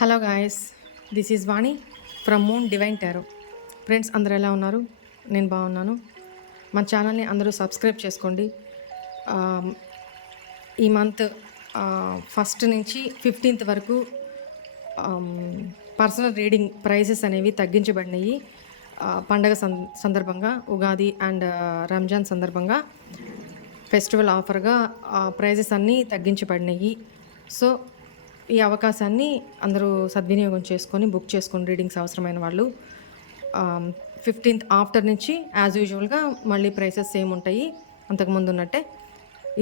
Hello guys, this is Vani from moon divine tarot. Friends అందరూ ఎలా ఉన్నారు? నేను బాగున్నాను. మన ఛానల్ని అందరూ సబ్స్క్రైబ్ చేసుకోండి. ఈ మంత్ ఫస్ట్ నుంచి 15th వరకు పర్సనల్ రీడింగ్ ప్రైజెస్ అనేవి తగ్గించబడినాయి. పండగ సందర్భంగా ఉగాది అండ్ రంజాన్ సందర్భంగా ఫెస్టివల్ ఆఫర్గా ప్రైజెస్ అన్నీ తగ్గించబడినాయి. సో ఈ అవకాశాన్ని అందరూ సద్వినియోగం చేసుకొని బుక్ చేసుకొని రీడింగ్స్ అవసరమైన వాళ్ళు 15th ఆఫ్టర్ నుంచి యాజ్ యూజువల్గా మళ్ళీ ప్రైసెస్ సేమ్ ఉంటాయి అంతకుముందు ఉన్నట్టే.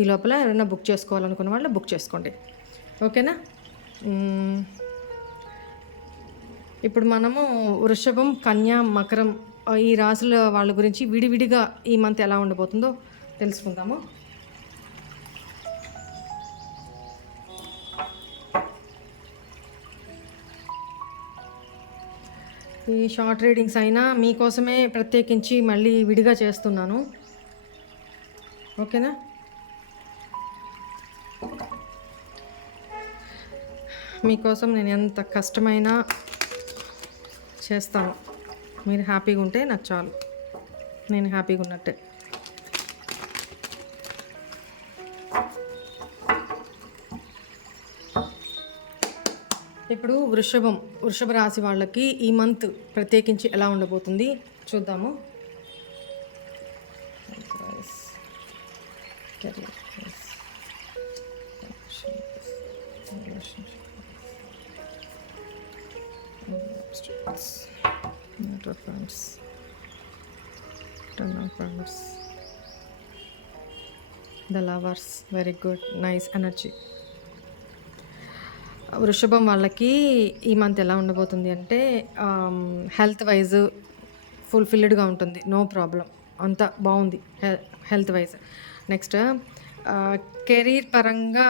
ఈ లోపల ఎవరైనా బుక్ చేసుకోవాలనుకున్న వాళ్ళు బుక్ చేసుకోండి, ఓకేనా? ఇప్పుడు మనము వృషభం, కన్య, మకరం ఈ రాశుల వాళ్ళ గురించి విడివిడిగా ఈ మంత్ ఎలా ఉండబోతుందో తెలుసుకుందాము. ఈ షార్ట్ రీడింగ్స్ అయినా మీకోసమే ప్రత్యేకించి మళ్ళీ విడిగా చేస్తున్నాను, ఓకేనా? మీకోసం నేను ఎంత కష్టమైనా చేస్తాను. మీరు హ్యాపీగా ఉంటే నాకు చాలు, నేను హ్యాపీగా ఉన్నట్టే. ఇప్పుడు వృషభ రాశి వాళ్ళకి ఈ మంత్ ప్రత్యేకించి ఎలా ఉండబోతుంది చూద్దాము. The lovers, very good, nice energy. వృషభం వాళ్ళకి ఈ మంత్ ఎలా ఉండబోతుంది అంటే హెల్త్ వైజ్ ఫుల్ఫిల్డ్గా ఉంటుంది, నో ప్రాబ్లం, అంతా బాగుంది హెల్త్ వైజ్. నెక్స్ట్ కెరీర్ పరంగా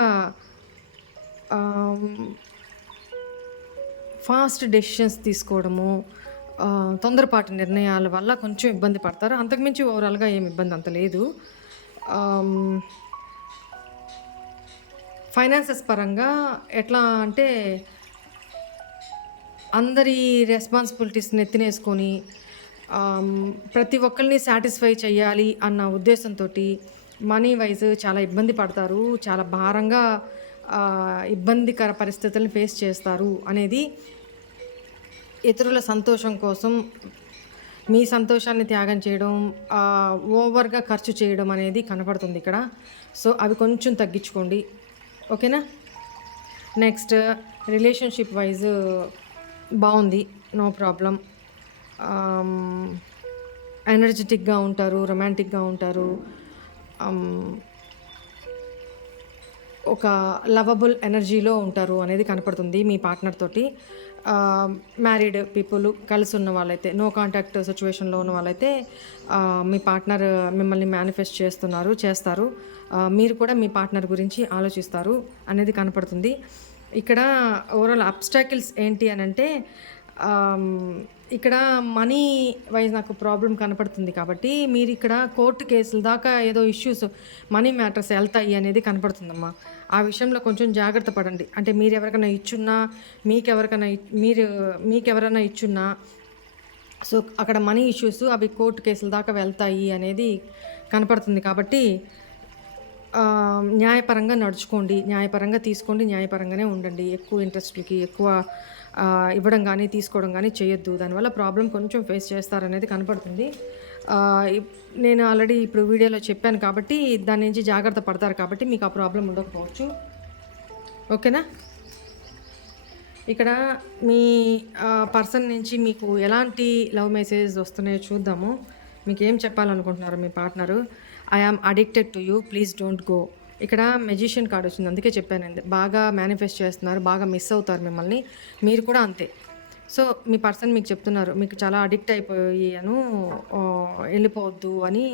ఫాస్ట్ డెసిషన్స్ తీసుకోవడము, తొందరపాటు నిర్ణయాల వల్ల కొంచెం ఇబ్బంది పడతారు. అంతకుమించి ఓవరాల్గా ఏమి ఇబ్బంది అంత లేదు. ఫైనాన్సెస్ పరంగా ఎట్లా అంటే అందరి రెస్పాన్సిబిలిటీస్ని ఎత్తినేసుకొని ప్రతి ఒక్కరిని సాటిస్ఫై చేయాలి అన్న ఉద్దేశంతో మనీ వైజ్ చాలా ఇబ్బంది పడతారు, చాలా భారంగా ఇబ్బందికర పరిస్థితులను ఫేస్ చేస్తారు అనేది. ఇతరుల సంతోషం కోసం మీ సంతోషాన్ని త్యాగం చేయడం, ఓవర్గా ఖర్చు చేయడం అనేది కనపడుతుంది ఇక్కడ. సో అవి కొంచెం తగ్గించుకోండి, ఓకేనా? నెక్స్ట్ రిలేషన్షిప్ వైజ్ బాగుంది, నో ప్రాబ్లం. ఎనర్జెటిక్గా ఉంటారు, రొమాంటిక్గా ఉంటారు, ఒక లవబుల్ ఎనర్జీలో ఉంటారు అనేది కనపడుతుంది మీ పార్ట్నర్ తోటి. మ్యారీడ్ పీపుల్ కలిసి ఉన్న వాళ్ళైతే, నో కాంటాక్ట్ సిచ్యువేషన్లో ఉన్న వాళ్ళైతే మీ పార్ట్నర్ మిమ్మల్ని మేనిఫెస్ట్ చేస్తారు. మీరు కూడా మీ పార్ట్నర్ గురించి ఆలోచిస్తారు అనేది కనపడుతుంది ఇక్కడ. ఓవరాల్ అబ్స్టాకిల్స్ ఏంటి అని అంటే ఇక్కడ మనీ వైజ్ నాకు ప్రాబ్లం కనపడుతుంది కాబట్టి మీరు ఇక్కడ కోర్టు కేసుల దాకా ఏదో ఇష్యూస్, మనీ మ్యాటర్స్ వెళ్తాయి అనేది కనపడుతుందమ్మా. ఆ విషయంలో కొంచెం జాగ్రత్త పడండి. అంటే మీరు ఎవరికైనా ఇచ్చున్నా, మీకెవరైనా ఇచ్చున్నా, సో అక్కడ మనీ ఇష్యూస్ అవి కోర్టు కేసుల దాకా వెళ్తాయి అనేది కనపడుతుంది కాబట్టి న్యాయపరంగా నడుచుకోండి, న్యాయపరంగా తీసుకోండి, న్యాయపరంగానే ఉండండి. ఎక్కువ ఇంట్రెస్ట్లకి ఎక్కువ ఇవ్వడం కానీ తీసుకోవడం కానీ చేయొద్దు. దానివల్ల ప్రాబ్లం కొంచెం ఫేస్ చేస్తారనేది కనపడుతుంది. నేను ఆల్రెడీ ఇప్పుడు వీడియోలో చెప్పాను కాబట్టి దాని నుంచి జాగ్రత్త పడతారు కాబట్టి మీకు ఆ ప్రాబ్లం ఉండకపోవచ్చు, ఓకేనా? ఇక్కడ మీ పర్సన్ నుంచి మీకు ఎలాంటి లవ్ మెసేజ్ వస్తున్నాయో చూద్దాము. మీకు ఏం చెప్పాలనుకుంటున్నారు మీ partner? I am addicted to you, please don't go. ఇక్కడ మెజిషియన్ కార్డ్ వచ్చింది, అందుకే చెప్పానండి. బాగా మేనిఫెస్ట్ చేస్తున్నారు, బాగా మిస్ అవుతారు మిమ్మల్ని, మీరు కూడా అంతే. సో మీ పర్సన్ మీకు చెప్తున్నారు, మీకు చాలా అడిక్ట్ అయిపోయాను, వెళ్ళిపోవద్దు అని.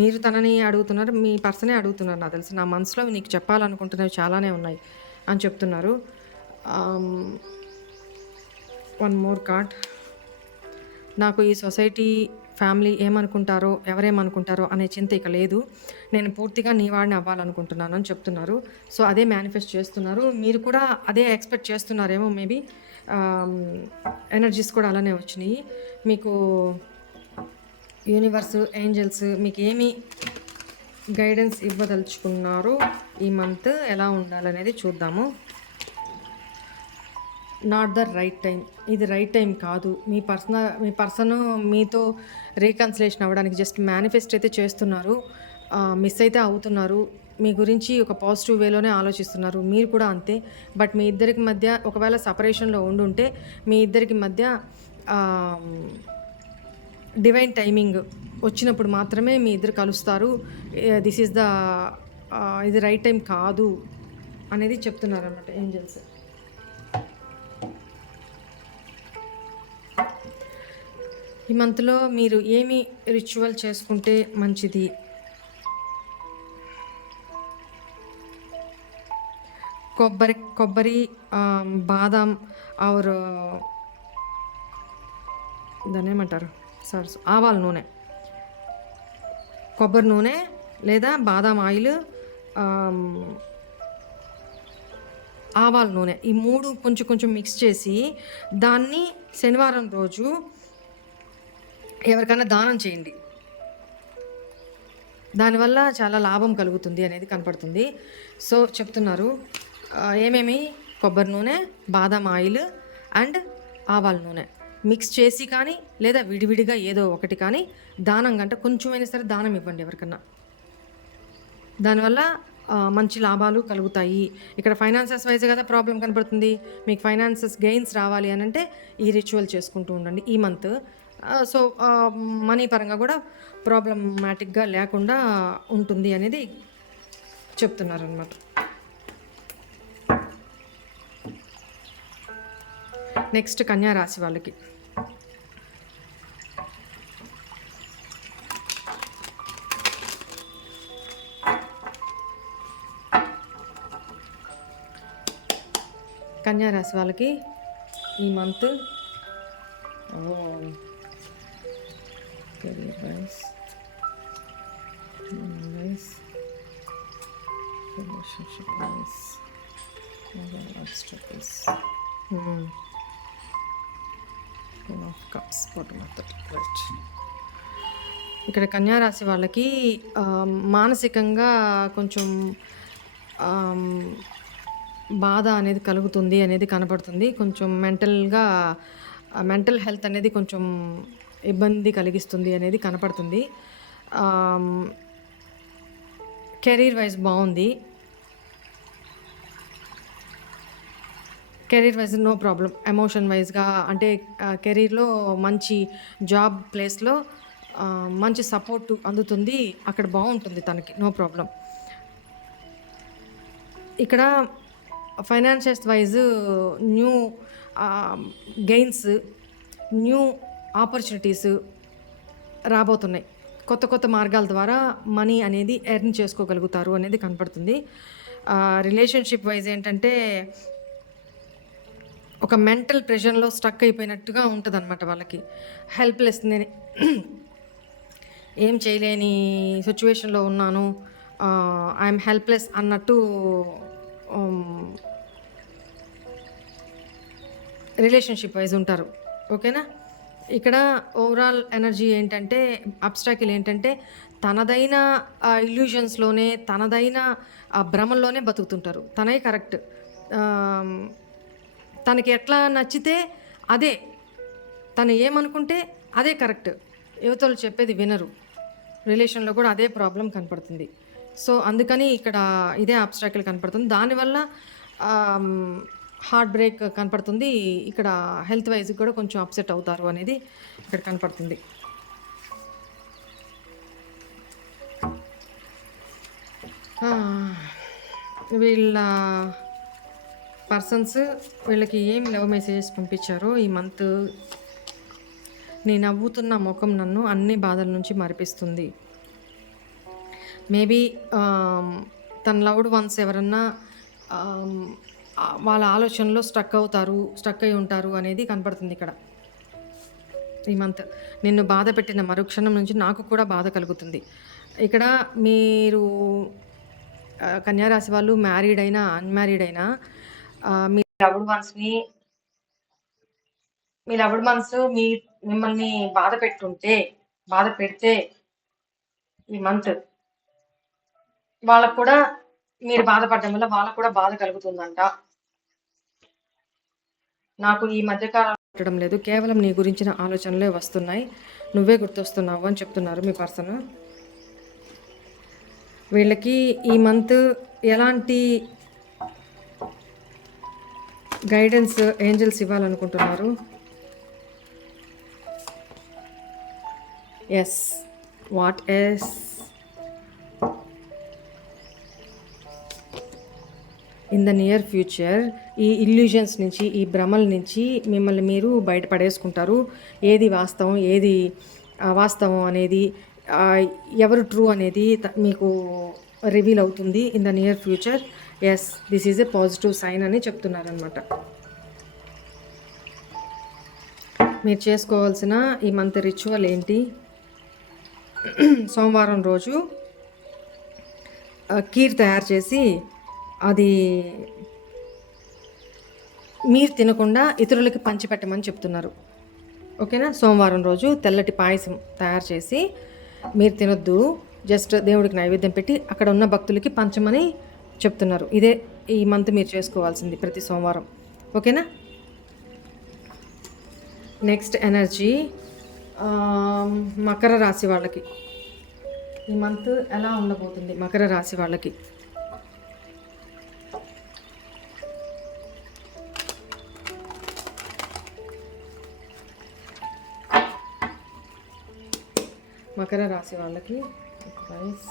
మీరు తనని అడుగుతున్నారు, మీ పర్సనే అడుగుతున్నారు. నాకు తెలుసు, నా మనసులో నీకు చెప్పాలనుకుంటున్నవి చాలానే ఉన్నాయి అని చెప్తున్నారు. One more card. నాకు ఈ సొసైటీ ఫ్యామిలీ ఏమనుకుంటారో, ఎవరేమనుకుంటారో అనే చింత ఇక లేదు. నేను పూర్తిగా నీ వాడిని అవ్వాలనుకుంటున్నాను అని చెప్తున్నారు. సో, అదే మేనిఫెస్ట్ చేస్తున్నారు. మీరు కూడా అదే ఎక్స్‌పెక్ట్ చేస్తున్నారేమో మేబీ. ఆహ్, ఎనర్జీస్ కూడా అలానే వచ్చినియి. మీకు యూనివర్స్, ఏంజెల్స్ మీకేమి గైడెన్స్ ఇవ్వదలుచుకున్నారు ఈ మంత్, ఎలా ఉండాలనేది చూద్దాము. Not the right time. ఇది రైట్ టైం కాదు. మీ పర్సన్ మీతో రీకన్సిలేషన్ అవ్వడానికి జస్ట్ మేనిఫెస్ట్ అయితే చేస్తున్నారు. మిస్ అయితే అవుతున్నారు. మీ గురించి ఒక పాజిటివ్ వేలోనే ఆలోచిస్తున్నారు. మీరు కూడా అంతే. బట్ మీ ఇద్దరికి మధ్య ఒకవేళ సెపరేషన్‌లో ఉండుంటే మీ ఇద్దరికి మధ్య ఆహ్, డివైన్ టైమింగ్ వచ్చినప్పుడు మాత్రమే మీ ఇద్దరు కలుస్తారు. దిస్ ఈస్ ద ఇది రైట్ టైం కాదు అనేది చెప్తున్నారనమాట ఏంజెల్స్. ఈ మంత్‌లో మీరు ఏమి రిచువల్ చేసుకుంటే మంచిది? కొబ్బరి, బాదాం ఆర్ దాన్నేమంటారు? ఆవాల నూనె. కొబ్బరి నూనె లేదా బాదాం ఆయిల్, ఆహ్, ఆవాల నూనె. ఈ 3 కొంచెం కొంచెం మిక్స్ చేసి దాన్ని శనివారం రోజు ఎవరికైనా దానం చేయండి. దానివల్ల చాలా లాభం కలుగుతుంది అనేది కనపడుతుంది. సో, చెప్తున్నారు ఏమేమి కొబ్బరి నూనె, బాదాం ఆయిల్ అండ్ ఆవాల నూనె మిక్స్ చేసి కానీ లేదా విడివిడిగా ఏదో ఒకటి కానీ దానంగా, అంటే కొంచెమైనా సరే దానం ఇవ్వండి ఎవరికన్నా. దానివల్ల మంచి లాభాలు కలుగుతాయి. ఇక్కడ ఫైనాన్సెస్ వైజ్ కదా ప్రాబ్లం కనపడుతుంది. మీకు ఫైనాన్సెస్ గెయిన్స్ రావాలి అనంటే ఈ రిచువల్ చేసుకుంటూ ఉండండి ఈ మంత్. సో, మనీ పరంగా కూడా ప్రాబ్లమాటిక్‌గా లేకుండా ఉంటుంది అనేది చెప్తున్నారనమాట. నెక్స్ట్ కన్యా రాశి వాళ్ళకి. కన్యా రాశి వాళ్ళకి ఈ month career wise, money wise, relationship wise, obstacles, Queen of Cups, bottom of the right. ఇక్కడ కన్యా రాశి వాళ్ళకి మానసికంగా కొంచెం బాధ అనేది కలుగుతుంది అనేది కనపడుతుంది. కొంచెం మెంటల్ హెల్త్ అనేది కొంచెం ఇబ్బంది కలిగిస్తుంది అనేది కనపడుతుంది. కెరీర్ వైజ్ బాగుంది. Career wise no problem. Emotion వైజ్గా అంటే కెరీర్లో మంచి జాబ్ ప్లేస్లో మంచి సపోర్ట్ అందుతుంది. అక్కడ బాగుంటుంది తనకి, నో ప్రాబ్లం. ఇక్కడ financials wise new gains, new opportunities రాబోతున్నాయి. కొత్త కొత్త మార్గాల ద్వారా మనీ అనేది ఎర్న్ చేసుకోగలుగుతారు అనేది కనపడుతుంది. రిలేషన్షిప్ వైజ్ ఏంటంటే ఒక మెంటల్ ప్రెషర్లో స్టక్ అయిపోయినట్టుగా ఉంటుందన్నమాట వాళ్ళకి. హెల్ప్లెస్, నేను ఏం చేయలేని సిచ్యువేషన్లో ఉన్నాను, ఐఎమ్ హెల్ప్లెస్ అన్నట్టు రిలేషన్షిప్ వైజ్ ఉంటారు. ఓకేనా? ఇక్కడ ఓవరాల్ ఎనర్జీ ఏంటంటే, అబ్స్ట్రాకిల్ ఏంటంటే తనదైన ఇల్యూజన్స్లోనే, తనదైన భ్రమల్లోనే బతుకుతుంటారు. తనే కరెక్ట్. తనకి ఎట్లా నచ్చితే అదే, తను ఏమనుకుంటే అదే కరెక్ట్. యువతలు చెప్పేది వినరు. రిలేషన్లో కూడా అదే ప్రాబ్లం కనపడుతుంది. సో, అందుకని ఇక్కడ ఇదే ఆబ్స్ట్రాకిల్ కనపడుతుంది. దానివల్ల హార్ట్ బ్రేక్ కనపడుతుంది. ఇక్కడ హెల్త్ వైజ్ కూడా కొంచెం అప్సెట్ అవుతారు అనేది ఇక్కడ కనపడుతుంది. వీళ్ళ పర్సన్స్ వీళ్ళకి ఏం లవ్ మెసేజెస్ పంపించారో ఈ మంత్. నీ నవ్వుతున్న ముఖం నన్ను అన్ని బాధల నుంచి మరిపిస్తుంది. మేబీ తన లవ్డ్ వన్స్ ఎవరన్నా వాళ్ళ ఆలోచనలో స్టక్ అయి ఉంటారు అనేది కనపడుతుంది ఇక్కడ. ఈ మంత్. నిన్ను బాధ పెట్టిన మరుక్షణం నుంచి నాకు కూడా బాధ కలుగుతుంది. ఇక్కడ మీరు కన్యా రాశి వాళ్ళు మ్యారీడ్ అయినా, అన్‌మ్యారీడ్ అయినా మీ లవ్డ్ వన్స్‌ని మీ లవ్డ్ వన్స్ మిమ్మల్ని బాధ పెడితే ఈ మంత్ వాళ్ళకి కూడా మీరు బాధపడడం వల్ల వాళ్ళకి కూడా బాధ కలుగుతుందంట. నాకు ఈ మధ్యకాలం పెట్టడం లేదు, కేవలం నీ గురించిన ఆలోచనలే వస్తున్నాయి, నువ్వే గుర్తొస్తున్నావు అని చెప్తున్నారు మీ పర్సన్. వీళ్ళకి ఈ మంత్ ఎలాంటి గైడెన్స్ ఏంజల్స్ ఇవ్వాలనుకుంటున్నారు? Yes, what yes? In the near future ఈ ఇల్యూజన్స్ నుంచి, ఈ భ్రమల నుంచి మిమ్మల్ని మీరు బయటపడేసుకుంటారు. ఏది వాస్తవం, ఏది అవాస్తవం అనేది, ఎవరు ట్రూ అనేది మీకు రివీల్ అవుతుంది in the near future. Yes, this is a positive sign అని చెప్తున్నారనమాట. మీరు చేసుకోవాల్సిన ఈ మంత్ రిచువల్ ఏంటి? సోమవారం రోజు కీర్ తయారు చేసి అది మీరు తినకుండా ఇతరులకి పంచిపెట్టమని చెప్తున్నారు. ఓకేనా? సోమవారం రోజు తెల్లటి పాయసం తయారు చేసి మీరు తినొద్దు, జస్ట్ దేవుడికి నైవేద్యం పెట్టి అక్కడ ఉన్న భక్తులకి పంచమని చెప్తున్నారు. ఇదే ఈ మంత్ మీరు చేసుకోవాల్సింది ప్రతి సోమవారం. ఓకేనా? నెక్స్ట్ ఎనర్జీ మకర రాశి వాళ్ళకి ఈ మంత్ ఎలా ఉండబోతుంది? మకర రాశి వాళ్ళకి ప్రైస్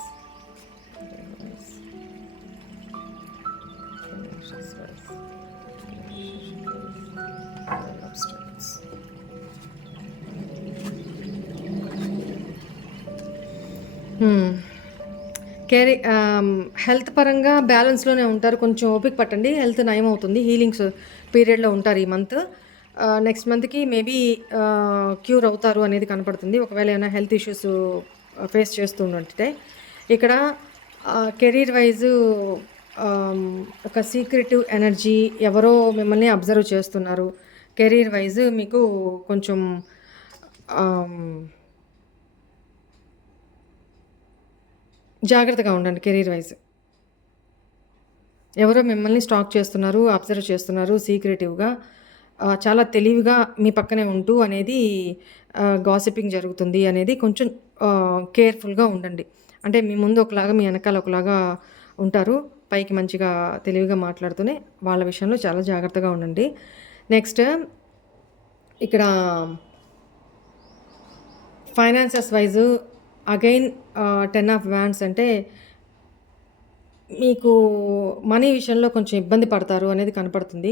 హెల్త్ పరంగా బ్యాలెన్స్లోనే ఉంటారు. కొంచెం ఓపిక పట్టండి, హెల్త్ నయం అవుతుంది. హీలింగ్స్ పీరియడ్లో ఉంటారు ఈ మంత్. నెక్స్ట్ మంత్కి మేబీ క్యూర్ అవుతారు అనేది కనపడుతుంది, ఒకవేళ ఏమైనా హెల్త్ ఇష్యూస్ ఫేస్ చేస్తుంటే. ఇక్కడ కెరీర్ వైజు ఒక సీక్రెటివ్ ఎనర్జీ, ఎవరో మిమ్మల్ని అబ్జర్వ్ చేస్తున్నారు. కెరీర్ వైజ్ మీకు కొంచెం జాగ్రత్తగా ఉండండి. కెరీర్ వైజ్ ఎవరో మిమ్మల్ని స్టాక్ చేస్తున్నారు, అబ్జర్వ్ చేస్తున్నారు సీక్రెటివ్గా. చాలా తెలివిగా మీ పక్కనే ఉంటూ అనేది గాసిపింగ్ జరుగుతుంది అనేది కొంచెం కేర్ఫుల్గా ఉండండి. అంటే మీ ముందు ఒకలాగా, మీ వెనకాల ఒకలాగా ఉంటారు. పైకి మంచిగా తెలివిగా మాట్లాడుతూనే వాళ్ళ విషయంలో చాలా జాగ్రత్తగా ఉండండి. నెక్స్ట్ ఇక్కడ finances wise again 10 of wands అంటే మీకు మనీ విషయంలో కొంచెం ఇబ్బంది పడతారు అనేది కనపడుతుంది.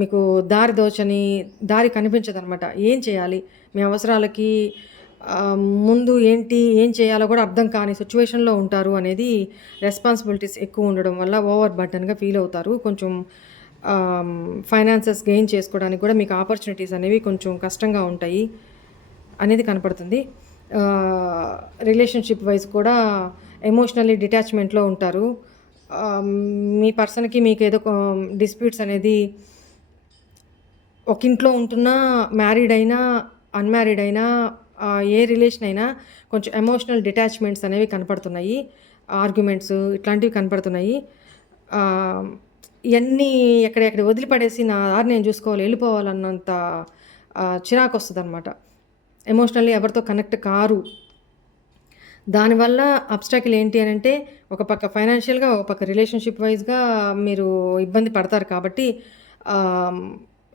మీకు దారి కనిపించదనమాట. ఏం చేయాలి? మీ అవసరాలకి ముందు ఏం చేయాలో కూడా అర్థం కాని సిచ్యువేషన్లో ఉంటారు అనేది, రెస్పాన్సిబిలిటీస్ ఎక్కువ ఉండడం వల్ల ఓవర్ బర్డెన్గా ఫీల్ అవుతారు. కొంచెం ఫైనాన్సెస్ గెయిన్ చేసుకోవడానికి కూడా మీకు ఆపర్చునిటీస్ అనేవి కొంచెం కష్టంగా ఉంటాయి అనేది కనపడుతుంది. రిలేషన్షిప్ వైజ్ కూడా ఎమోషనల్లీ డిటాచ్మెంట్లో ఉంటారు. మీ పర్సన్కి మీకు ఏదో డిస్ప్యూట్స్ అనేది, ఒక ఇంట్లో ఉంటున్నా, మ్యారీడ్ అయినా అన్మ్యారీడ్ అయినా ఏ రిలేషన్ అయినా కొంచెం ఎమోషనల్ డిటాచ్మెంట్స్ అనేవి కనపడుతున్నాయి. ఆర్గ్యుమెంట్స్ ఇట్లాంటివి కనపడుతున్నాయి. ఇవన్నీ ఎక్కడెక్కడ వదిలిపడేసి నా దారి నేను చూసుకోవాలి, వెళ్ళిపోవాలన్నంత చిరాకు వస్తుంది అనమాట. ఎమోషనల్లీ ఎవరితో కనెక్ట్ కారు. దానివల్ల అబ్స్టాకిల్ ఏంటి అని అంటే, ఒక పక్క ఫైనాన్షియల్గా, ఒక పక్క రిలేషన్షిప్ వైజ్గా మీరు ఇబ్బంది పడతారు. కాబట్టి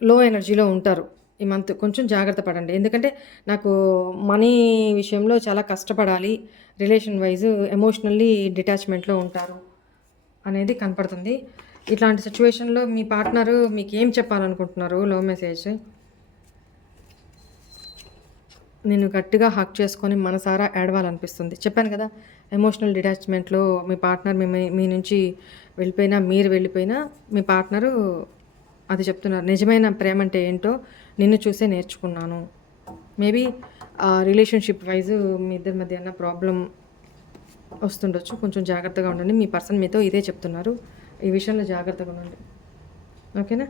లో ఎనర్జీలో ఉంటారు ఈ మంత్. కొంచెం జాగ్రత్త పడండి. ఎందుకంటే నాకు మనీ విషయంలో చాలా కష్టపడాలి, రిలేషన్ వైజ్ ఎమోషనల్లీ డిటాచ్మెంట్లో ఉంటారు అనేది కనపడుతుంది. ఇట్లాంటి సిచ్యువేషన్లో మీ పార్ట్నరు మీకు ఏం చెప్పాలనుకుంటున్నారు? లవ్ మెసేజ్: నేను గట్టిగా హక్ చేసుకొని మనసారా ఏడవాలనిపిస్తుంది. చెప్పాను కదా, ఎమోషనల్ డిటాచ్మెంట్లో మీ పార్ట్నర్ మీ నుంచి వెళ్ళిపోయినా, మీరు వెళ్ళిపోయినా మీ పార్ట్నరు అది చెప్తున్నారు. నిజమైన ప్రేమ అంటే ఏంటో నిన్ను చూసే నేర్చుకున్నాను, మేబీ రిలేషన్షిప్ వైజ్ మీ ఇద్దరి మధ్య ఏమన్నా ప్రాబ్లం వస్తుండొచ్చు. కొంచెం జాగ్రత్తగా ఉండండి. మీ పర్సన్ మీతో ఇదే చెప్తున్నారు. ఈ విషయంలో జాగ్రత్తగా ఉండండి. ఓకేనా?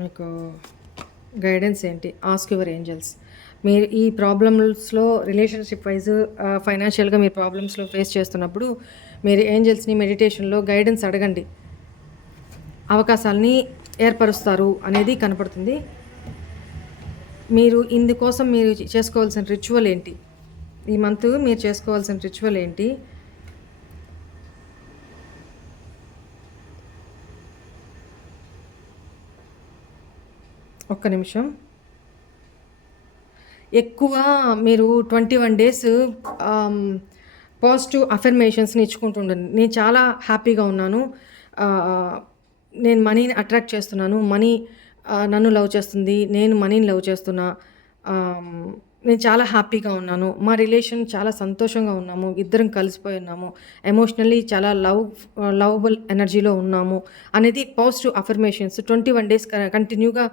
మీకు గైడెన్స్ ఏంటి? Ask your angels. మీరు ఈ ప్రాబ్లమ్స్లో రిలేషన్షిప్ వైజ్ ఫైనాన్షియల్గా మీరు ప్రాబ్లమ్స్లో ఫేస్ చేస్తున్నప్పుడు మీరు ఏంజల్స్ని మెడిటేషన్లో గైడెన్స్ అడగండి. అవకాశాలని ఏర్పరుస్తారు అనేది కనపడుతుంది. మీరు ఇందుకోసం మీరు చేసుకోవాల్సిన రిచువల్ ఏంటి? ఈ మంత్ మీరు చేసుకోవాల్సిన రిచువల్ ఏంటి? ఒక్క నిమిషం. ఎక్కువ మీరు 21 డేస్ పాజిటివ్ అఫర్మేషన్స్ని ఇచ్చుకుంటూ ఉండండి. నేను చాలా హ్యాపీగా ఉన్నాను, నేను మనీని అట్రాక్ట్ చేస్తున్నాను, మనీ నన్ను లవ్ చేస్తుంది, నేను మనీని లవ్ చేస్తున్నా, నేను చాలా హ్యాపీగా ఉన్నాను, మా రిలేషన్ చాలా సంతోషంగా ఉన్నాము, ఇద్దరం కలిసిపోయి ఉన్నాము, ఎమోషనల్లీ చాలా లవబుల్ ఎనర్జీలో ఉన్నాము అనేది పాజిటివ్ అఫర్మేషన్స్ 21 డేస్ కంటిన్యూగా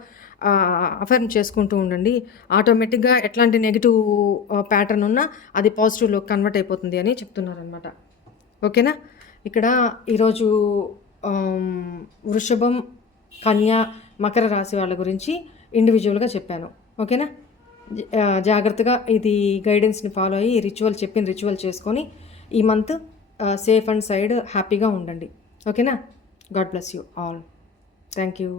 అఫర్మ్ చేసుకుంటూ ఉండండి. ఆటోమేటిక్గా ఎట్లాంటి నెగిటివ్ ప్యాటర్న్ ఉన్నా అది పాజిటివ్లో కన్వర్ట్ అయిపోతుంది అని చెప్తున్నారనమాట. ఓకేనా? ఇక్కడ ఈరోజు వృషభం, కన్యా, మకర రాశి వాళ్ళ గురించి ఇండివిజువల్గా చెప్పాను. ఓకేనా? జాగ్రత్తగా ఇది గైడెన్స్ని ఫాలో అయ్యి చెప్పిన రిచువల్ చేసుకొని ఈ మంత్ సేఫ్ అండ్ సైడ్ హ్యాపీగా ఉండండి. ఓకేనా? God bless you all. Thank you.